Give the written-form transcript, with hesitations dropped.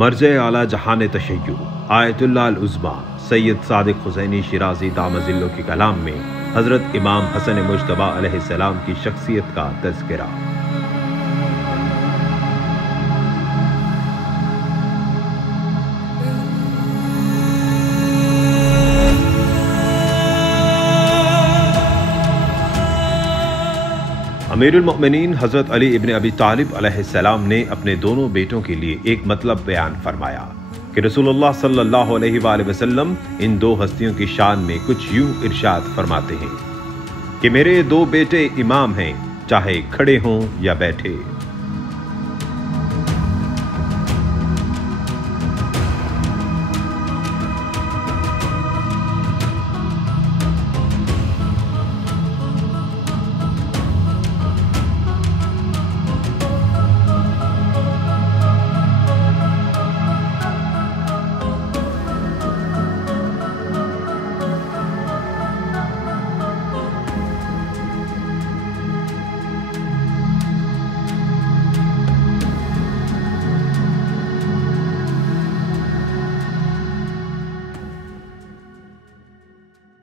मर्ज़े आला जहान तशय्युर आयतुल्लाह अल उज़्मा सैयद सादिक हुसैनी शिराज़ी दामजिल्लो के कलाम में हज़रत इमाम हसन मुज्तबा अलैहिस्सलाम की शख्सियत का तज़किरा। अमीरुल मोमिनीन हज़रत अली इब्न अबी तालिब अलैहिस्सलाम ने अपने दोनों बेटों के लिए एक मतलब बयान फरमाया कि रसूलुल्लाह सल्लल्लाहु अलैहि वसल्लम इन दो हस्तियों की शान में कुछ यूं इरशाद फरमाते हैं कि मेरे दो बेटे इमाम हैं, चाहे खड़े हों या बैठे।